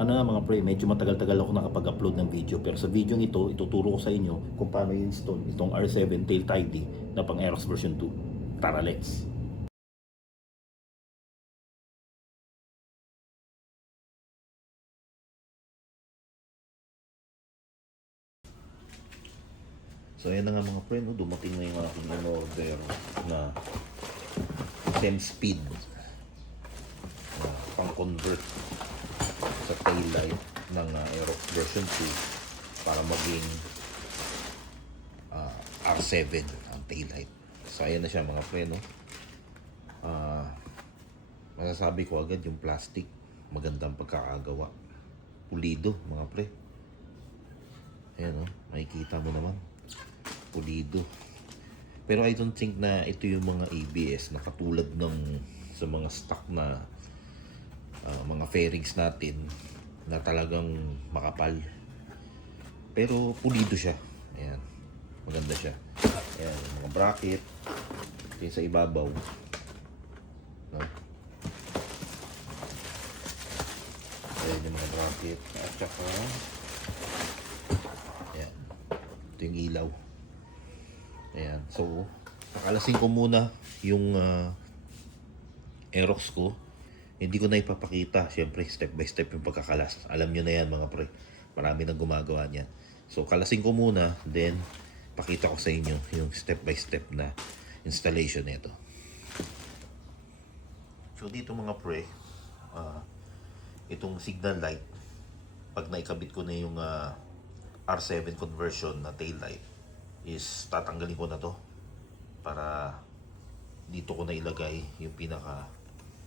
Ano na mga pre, medyo matagal-tagal ako nakapag-upload ng video, pero sa video ito, ituturo ko sa inyo kung paano i-install itong R7 Tail Tidy na pang Aerox version 2. Tara, let's! So ayan na nga mga pre, no? Dumating na yung aking in-order na 10 speed pang-convert sa tail light ng Aerox version 2 para maging R7 ang tail light. So ayan na siya mga pre, no? Masasabi ko agad yung plastic, magandang pagkakagawa, pulido mga pre. Ayan, no? Makikita mo naman, pulido. Pero I don't think na ito yung mga ABS na katulad ng sa mga stock na mga fairings natin na talagang makapal. Pero pulido siya. Ayan, maganda siya. Ayan, mga bracket yung sa ibabaw, no? Ayan yung mga bracket at saka ayan, ito yung ilaw. Ayan, so nakalasing ko muna yung Aerox ko. Hindi ko na ipapakita, syempre step by step yung pagkakalas. Alam nyo na yan mga pre, marami nang gumagawa niyan. So kalasing ko muna, then pakita ko sa inyo yung step by step na installation nito. So dito mga pre, itong signal light, pag naikabit ko na yung R7 conversion na tail light, is tatanggalin ko na to para dito ko na ilagay yung pinaka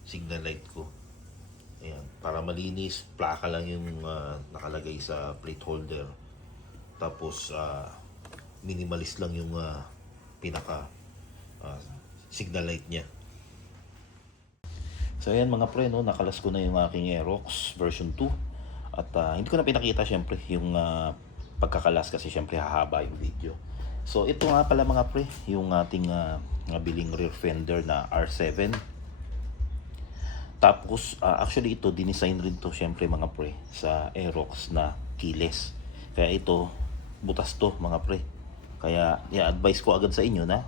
signal light ko. Ayan, para malinis, plaka lang yung nakalagay sa plate holder. Tapos minimalist lang yung pinaka signal light niya. So ayan mga pre, no, nakalas ko na yung aking Aerox version 2. At hindi ko na pinakita syempre yung pagkakalas kasi syempre hahaba yung video. So ito nga pala mga pre, yung ating nabiling rear fender na R7. Tapos actually ito dinesign rin to syempre mga pre sa Aerox na keyless. Kaya ito butas to mga pre. Kaya i-advise ko agad sa inyo na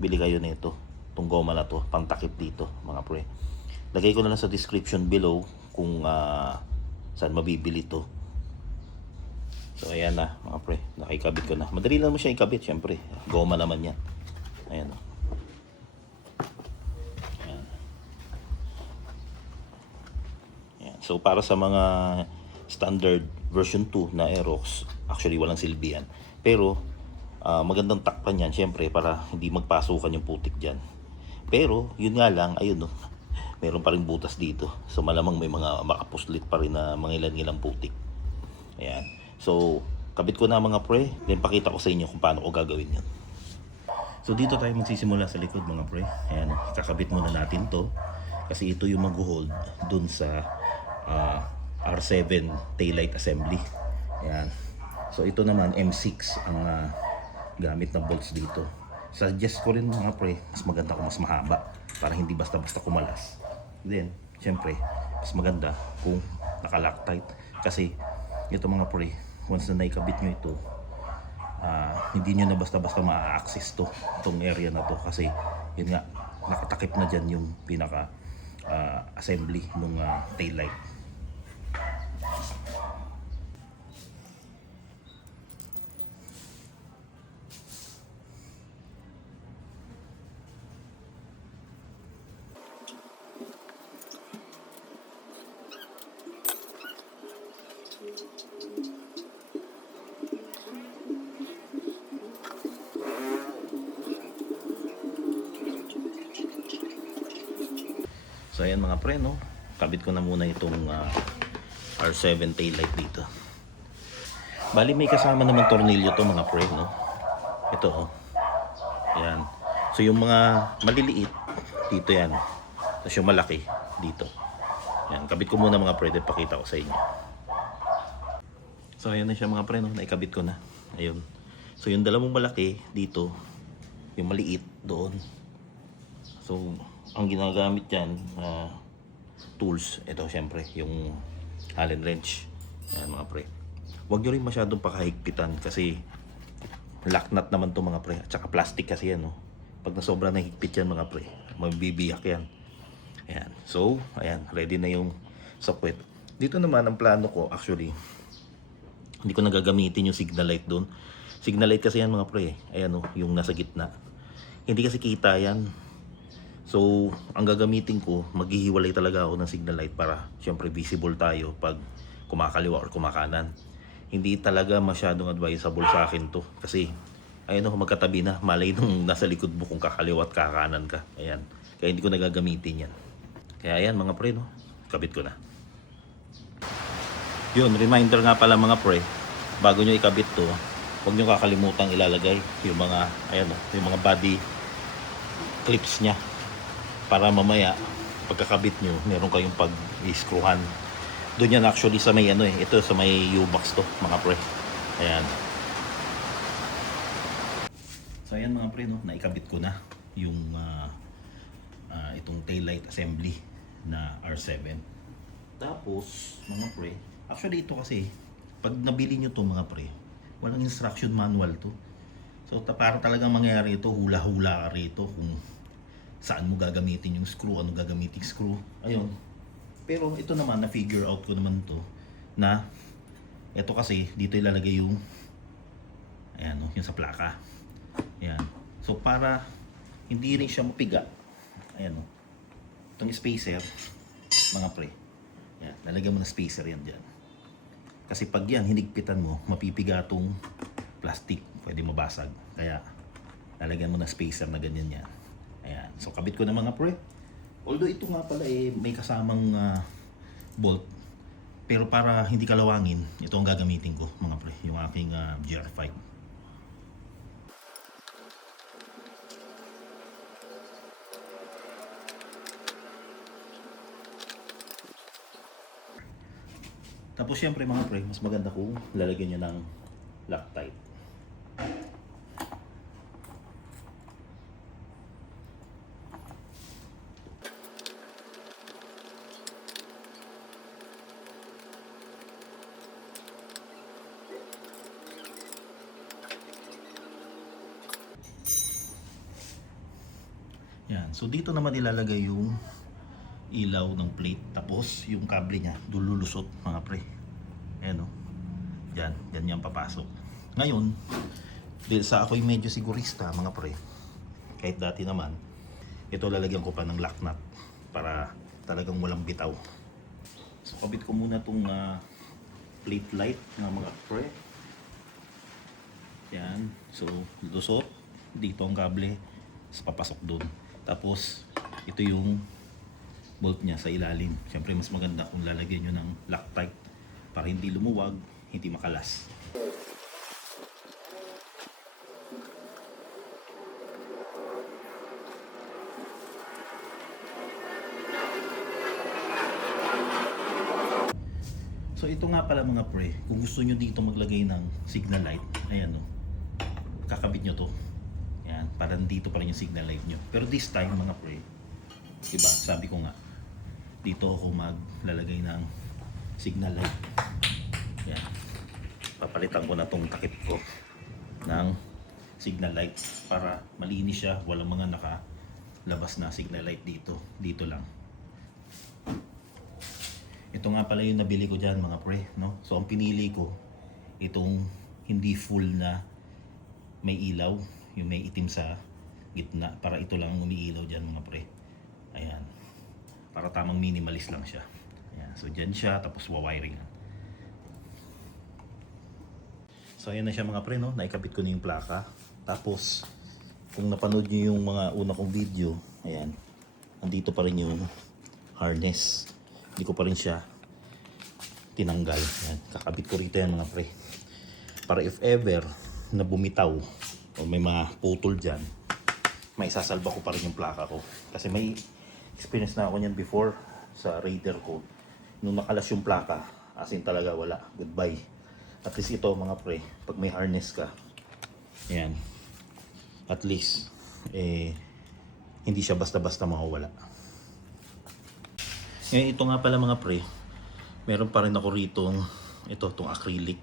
bili kayo nito. Itong goma na to, pang takip dito mga pre. Lagay ko na lang sa description below kung saan mabibili to. So ayan na mga pre, nakikabit ko na. Madali lang mo siya ikabit syempre. Goma naman yan. Ayan o. So para sa mga standard version 2 na Aerox, actually walang silbi yan. Pero magandang takpan yan syempre para hindi magpasukan yung putik dyan. Pero yun nga lang, ayun no, meron pa rin butas dito. So malamang may mga makapuslit pa rin na mga ilan-ilang putik. Ayan. So kabit ko na mga pre, then pakita ko sa inyo kung paano ko gagawin yan. So dito tayo magsisimula sa likod mga pre. Ayan, kakabit muna natin to kasi ito yung mag-hold dun sa R7 taillight assembly. Ayan. So ito naman M6 ang gamit na bolts dito. Suggest ko rin mga pre, mas maganda kung mas mahaba para hindi basta-basta kumalas. Then, syempre, mas maganda kung naka-Loctite kasi ito mga pre, once na naikabit nyo ito, hindi nyo na basta-basta ma-access to, itong area na to kasi yun nga, nakatakip na dyan yung pinaka assembly ng tail light. So ayan mga pre, no, kabit ko na muna itong R7 tail light dito. Bali may kasama naman tornilyo to mga pre, no. Ito oh. Ayan. So yung mga maliliit dito yan. Tapos yung malaki dito. Ayan, kabit ko muna mga pre, then pakita ko sa inyo. So ayan na siya mga pre, no, naikabit ko na. Ayun. So yung dalawang malaki dito, yung maliit doon. So ang ginagamit dyan tools, ito syempre yung Allen wrench. Ayan mga pre. Huwag nyo rin masyadong pakahigpitan kasi lock nut naman to mga pre. At saka plastic kasi yan, no? Pag nasobra na higpit yan mga pre, magbibiyak yan. Ayan. So, ayan, ready na yung socket. Dito naman ang plano ko, actually, hindi ko nagagamitin yung signal light doon. Signal light kasi yan mga pre. Ayan, no, yung nasa gitna. Hindi kasi kita yan. So, ang gagamitin ko, maghihiwalay talaga ako ng signal light para syempre visible tayo pag kumakaliwa or kumakanan. Hindi talaga masyadong advisable sa akin to kasi ayun oh, magkatabi na, malay nung nasa likod mo kung kakaliwa at kakanan ka. Ayan. Kaya hindi ko nagagamitin yan. Kaya ayan mga pre, no? Kabit ko na. Yun, reminder nga pala mga pre, bago nyo ikabit to, huwag nyo kakalimutang ilalagay yung mga, ayan oh, yung mga body clips nya. Para mamaya, pagkakabit nyo, meron kayong pag-screwhan. Doon yan actually sa may ano eh, ito sa may U-box to mga pre. Ayan. So ayan mga pre, no, naikabit ko na yung itong taillight assembly na R7. Tapos mga pre, actually ito kasi pag nabili nyo to mga pre, walang instruction manual to. So para talagang mangyayari ito, hula-hula ka rito kung saan mo gagamitin yung screw, ano gagamitin screw. Ayun. Pero ito naman, na-figure out ko naman to na ito kasi dito ilalagay yung ayan, no, yung sa plaka. Ayan. So para hindi rin siya mapiga, ayan, no, itong spacer mga pre, ayan, lalagyan mo na spacer yan dyan. Kasi pag yan hinigpitan mo, mapipiga tong plastic, pwede mabasag. Kaya lalagyan mo na spacer na ganyan yan. Ayan. So kabit ko na mga pre. Although ito nga pala eh may kasamang bolt. Pero para hindi kalawangin, ito ang gagamitin ko mga pre, yung aking GR5. Tapos syempre mga pre, mas maganda kung lalagyan nyo ng Loctite. Yan. So dito naman ilalagay yung ilaw ng plate, tapos yung kable niya dululusot mga pre. Ayan o. Diyan, ganyan papasok. Ngayon, dahil sa ako'y medyo sigurista mga pre, kahit dati naman, ito lalagyan ko pa ng lock nut para talagang walang bitaw. So kabit ko muna tong plate light ng mga pre. Yan. So lusot dito ang kable, papasok doon. Tapos ito yung bolt niya sa ilalim. Siyempre mas maganda kung lalagyan nyo ng Loctite para hindi lumuwag, hindi makalas. So ito nga pala mga pre, kung gusto nyo dito maglagay ng signal light, ayan o, kakabit nyo to. Yan, para dito pa rin yung signal light nyo. Pero this time mga pre, diba, sabi ko nga, dito ako maglalagay ng signal light. Yan. Papalitan ko na tong takip ko ng signal light para malinis siya, walang mga nakalabas na signal light dito. Dito lang. Ito nga pala yung nabili ko dyan mga pre, no? So ang pinili ko, itong hindi full na may ilaw, yung may itim sa gitna, para ito lang umiilaw dyan mga pre. Ayan, para tamang minimalist lang siya. Ayan. So dyan siya, tapos wawiring. So ayan na siya mga pre, no? Naikabit ko na yung plaka. Tapos kung napanood nyo yung mga una kong video, ayan, andito pa rin yung harness. Hindi ko pa rin siya tinanggal. Ayan, kakabit ko rito yan mga pre, para if ever na bumitaw o may mga putol dyan, may sasalba ko pa rin yung plaka ko. Kasi may experience na ako niyan before sa Raider ko. Nung nakalas yung plaka, as in talaga wala, goodbye. At least ito mga pre, pag may harness ka, ayan, at least hindi siya basta-basta mawawala. Ito nga pala mga pre, Meron pa rin ako ritong itong acrylic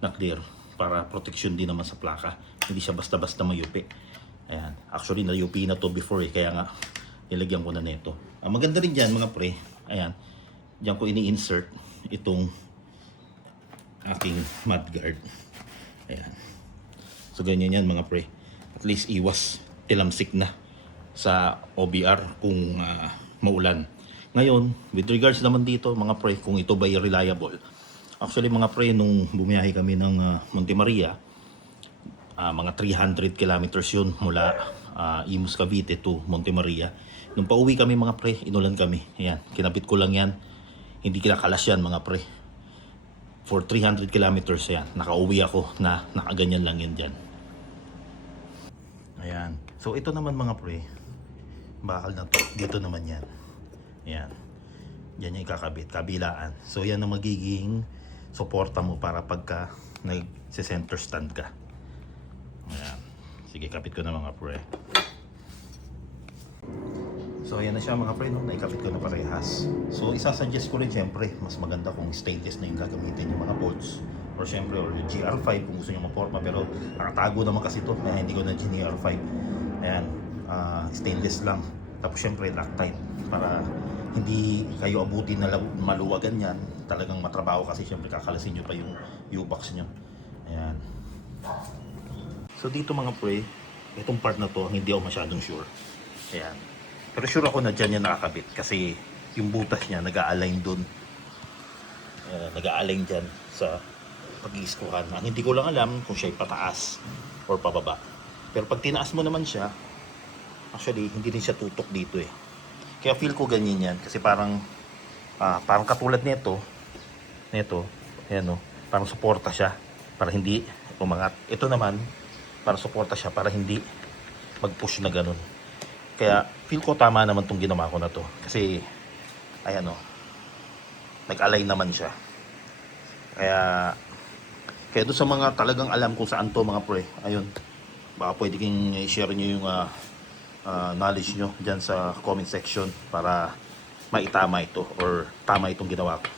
na clear para protection din naman sa plaka. Hindi siya basta-basta mayupi. Ayan. Actually, nayupi na to before kaya nga nilagyan ko na nito. Ang maganda rin dyan mga pre, ayan, dyan ko ini-insert itong aking mudguard. Ayan. So ganyan yan mga pre. At least iwas tilamsik na sa OBR kung maulan. Ngayon, with regards naman dito mga pre, kung ito ba reliable. Actually mga pre, nung bumiyahe kami ng Monte Maria, mga 300 kilometers yun mula Imus Cavite to Monte Maria. Nung pauwi kami mga pre, inulan kami. Ayan, kinabit ko lang yan. Hindi kinakalas yan mga pre. For 300 kilometers yan, nakauwi ako na nakaganyan lang yan dyan. Ayan. So ito naman mga pre, bakal na to. Dito naman yan. Ayan. Yan yung ikakabit, kabilaan. So yan ang magiging suporta mo para pagka nag-center stand ka. Ayan. Sige, kapit ko na mga pre. So ayan na siya mga pre, no? Naikapit ko na parehas. So isasuggest ko rin siyempre, mas maganda kung stainless na yung gagamitin yung mga bolts. Or siyempre, or yung GR5 kung gusto nyo maporma. Pero nakatago naman kasi ito, kaya hindi ko na GR5. Ayan, stainless lang. Tapos siyempre Loctite para hindi kayo abutin na maluwagan yan. Talagang matrabaho kasi siyempre kakalasin nyo pa yung U-box nyo. Ayan. So dito mga pre, itong part na to hindi ako masyadong sure. Ayan. Pero sure ako na dyan yan nakakabit kasi yung butas niya nag-a-align dun. Nag-a-align dyan sa pag-iiskuhan. Ang hindi ko lang alam kung siya ay pataas or pababa. Pero pag tinaas mo naman siya, actually hindi din siya tutok dito eh. Kaya feel ko ganyan yan kasi parang katulad nito, ayan o, parang suporta siya para hindi umangat. Ito naman, para suporta siya para hindi mag-push na ganun. Kaya feel ko tama naman tong ginawa ko na to kasi ayan o, nag-align naman siya. Kaya doon sa mga talagang alam kung saan to mga pre, ayun, baka pwede kong i-share nyo yung knowledge nyo dyan sa comment section para maitama ito or tama itong ginawa ko.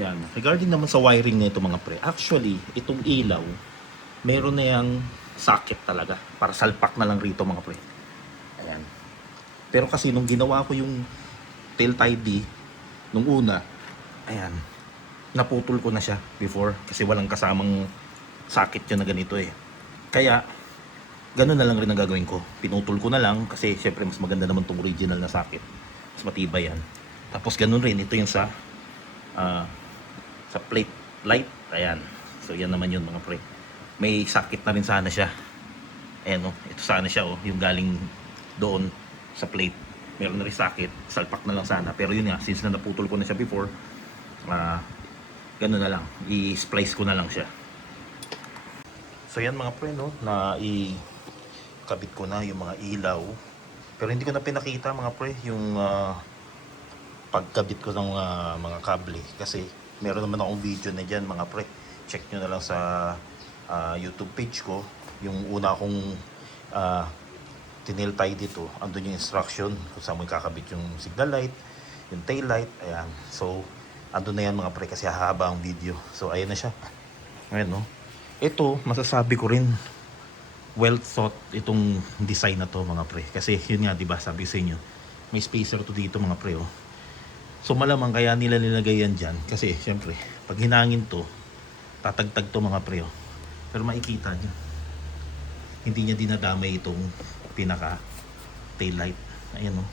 Yan. Regarding naman sa wiring na ito mga pre, actually itong ilaw meron na yung socket talaga para salpak na lang rito mga pre. Ayan. Pero kasi nung ginawa ko yung tail tie D nung una, ayan, naputol ko na siya before kasi walang kasamang socket yun na ganito eh. Kaya ganun na lang rin ang gagawin ko. Pinutol ko na lang kasi syempre mas maganda naman tong original na socket. Mas matibay yan. Tapos ganun rin, ito yung sa plate light. Ayan. So yan naman yun mga pre. May socket na rin sana siya. Ayan o, ito sana siya o, yung galing doon sa plate. Meron na rin socket, salpak na lang sana. Pero yun nga, since na naputol ko na siya before, ganun na lang, i-splice ko na lang siya. So yan mga pre, no, na kabit ko na yung mga ilaw. Pero hindi ko na pinakita mga pre yung pagkabit ko ng mga kable kasi meron naman akong video na dyan mga pre. Check nyo na lang sa YouTube page ko. Yung una kong tinil tie dito, andun yung instruction kung saan mo kakabit yung signal light, yung tail light. Ayan. So andun na yan mga pre kasi hahaba ang video. So ayan na siya. Ayan no. Ito masasabi ko rin well thought itong design na to mga pre kasi yun nga diba sabi sa inyo may spacer to dito mga pre oh. So malamang kaya nila nilagay yan dyan kasi syempre pag hinangin to tatagtag to mga pre oh. Pero makikita nyo hindi niya dinadamay itong pinaka tail light. Ayan oh.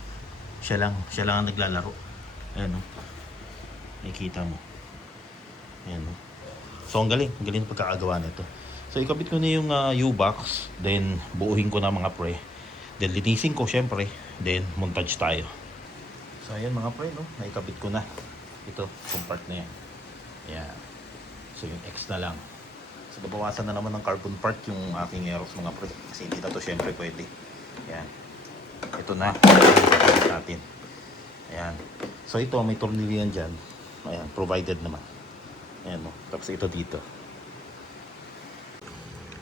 Siya lang ang naglalaro. Ayan oh. Makikita mo. Ayan oh. So ang galing pagkakagawa nito. So ikabit ko na yung U-box, then buuhin ko na mga pre. Then linisin ko syempre, then montage tayo. So ayan mga pre, no, naikabit ko na. Ito, yung part na yan. Ayan. So yung X na lang. So babawasan na naman ng carbon part yung aking Aerox mga pre. Kasi hindi na to syempre pwede. Ayan. Ito na. Ikabit natin. Ayan. So ito, may tornilyo yan dyan. Ayan, provided naman. Ayan no. Tapos ito dito.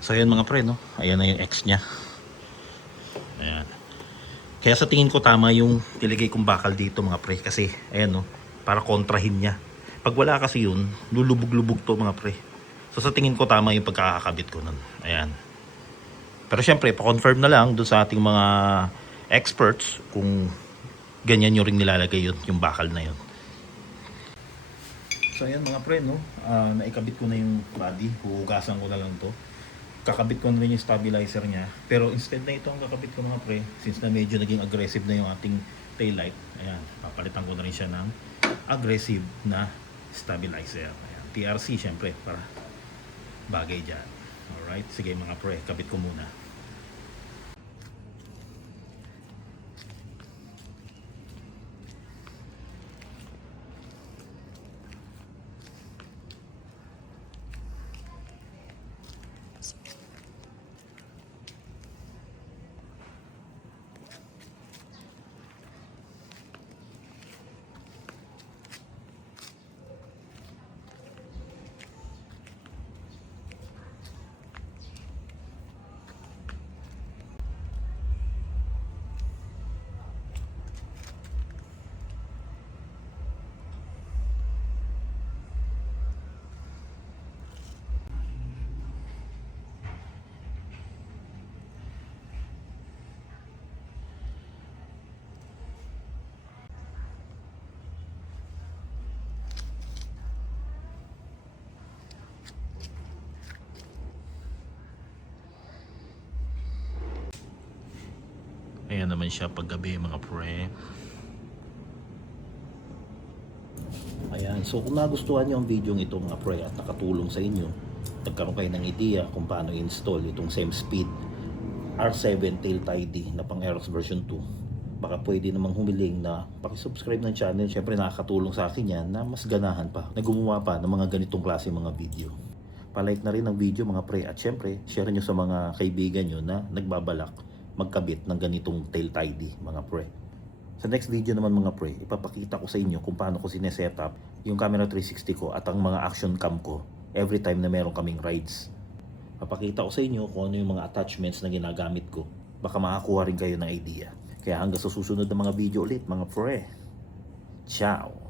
So ayan mga pre no. Ayan na yung X nya. Ayan. Kaya sa tingin ko tama yung nilagay kong bakal dito mga pre. Kasi ayan no. Para kontrahin niya. Pag wala kasi yun, lulubog-lubog to mga pre. So sa tingin ko tama yung pagkakakabit ko nun. Ayan. Pero syempre, pa-confirm na lang doon sa ating mga experts kung ganyan yung ring nilalagay yun, yung bakal na yun. So ayan mga pre, no? Naikabit ko na yung body. Huhugasan ko na lang to. Kakabit ko na rin yung stabilizer niya. Pero instead na ito ang kakabit ko mga pre, since na medyo naging aggressive na yung ating taillight, ayan, papalitan ko na rin siya ng aggressive na stabilizer. Ayan, TRC syempre, para bagay dyan. Alright, sige mga pre, kabit ko muna. Ayan naman siya paggabi mga pre. Ayan, so kung nagustuhan nyo ang video ito mga pre at nakatulong sa inyo, nagkaroon kayo ng idea kung paano i-install itong same speed R7 tail tidy na pang Aerox version 2, baka pwede namang humiling na pakisubscribe ng channel. Syempre nakakatulong sa akin yan na mas ganahan pa na gumawa pa ng mga ganitong klase mga video. Palike na rin ang video mga pre at syempre share nyo sa mga kaibigan nyo na nagbabalak magkabit ng ganitong tail tidy mga pre. Sa next video naman mga pre, ipapakita ko sa inyo kung paano ko sinesetup yung camera 360 ko at ang mga action cam ko every time na meron kaming rides. Papakita ko sa inyo kung ano yung mga attachments na ginagamit ko. Baka makakuha rin kayo ng idea. Kaya hanggang sa susunod na mga video ulit mga pre. Ciao!